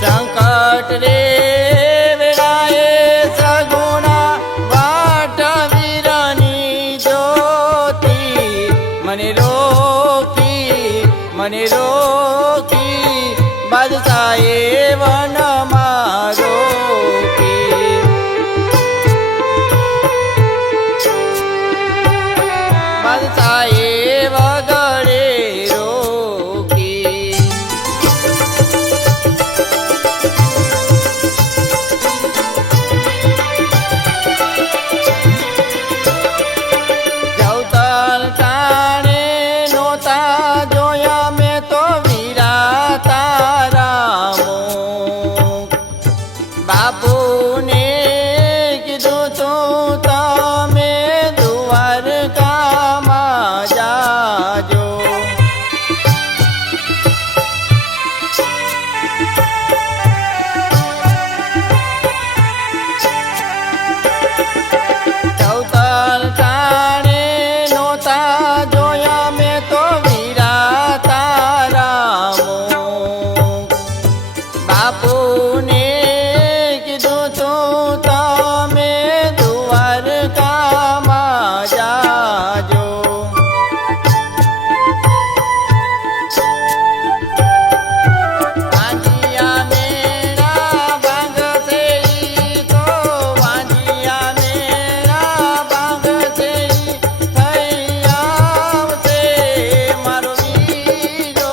સંકટ રે વેળાએ સગુણા વાટ વીરની જ્યોતિ મને રોકી બાદશાહે વનમાં રોકી બાદશાહે વગડે રોકી જવતર ટાણે નોતા જોયા મેં તો વીરા તારામો બાપુને કીધું તું તમે દ્વારકામાં જાજો જવતર ટાણે નોતા જોયા મેં તો વીરા તારામો બાપુને કીધું તું તમે દ્વારકામાં જાજો વાંજિયા મેળા ભાંગશે ઈ તો વાંજિયા મેળા ભાંગશે ઈ થઈ આવશે મારો વીરો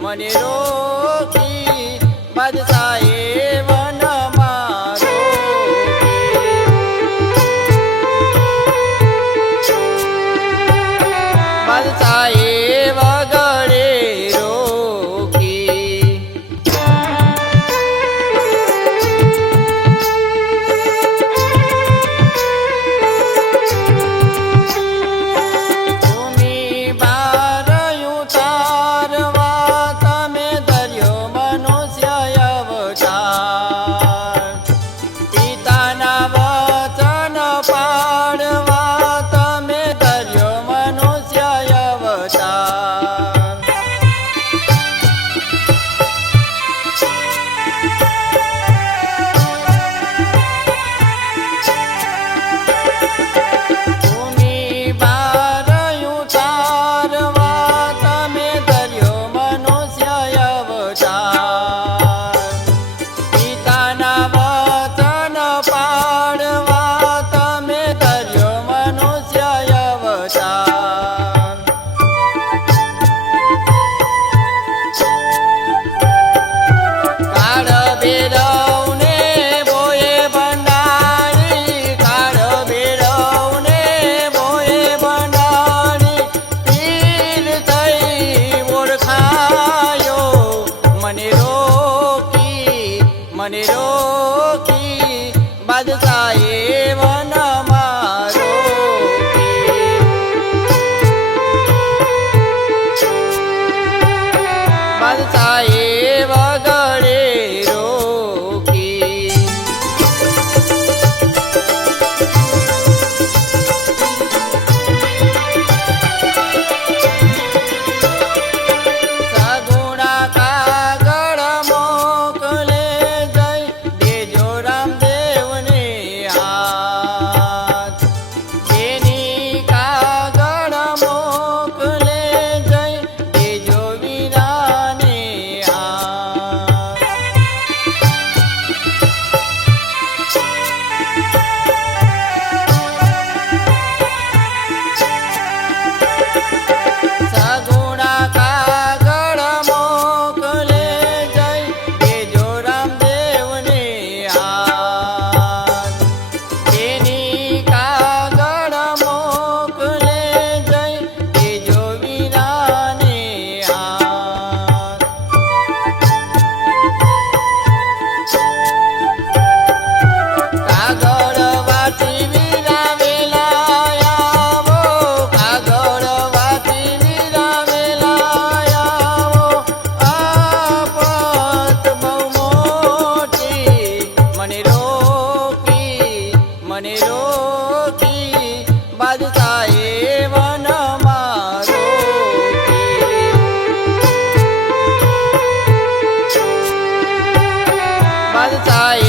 મને રોકી બાદશાહે વનમાં રોકી બાદશાહે વગડે રોકી ભૂમિ બાર ઉતારવા તમે ધર્યો મનુષ્ય અવતાર પિતાના વચન પાડવા તમે ધર્યો મનુષ્ય અવતાર ભૂમિ બાર ઉતારવા તમે ધર્યો મનુષ્ય અવતાર પિતાના વચન પાડવા તમે ધર્યો મનુષ્ય અવતાર કાળ ભૈરવને બોએ ભંડારી કાળ ભૈરવને બોએ ભંડારી પીર થઈ ઓળખાયો મને રોકી બાદશાહે વનમાં રોકી બાદશાહે વગડે રોકી સગુણા કાગળ મોકલે જઈ દેજો રામદેવને હાથ બેની કાગળ મોકલે જઈ દેજો વીરાને હાથ બાદશાહે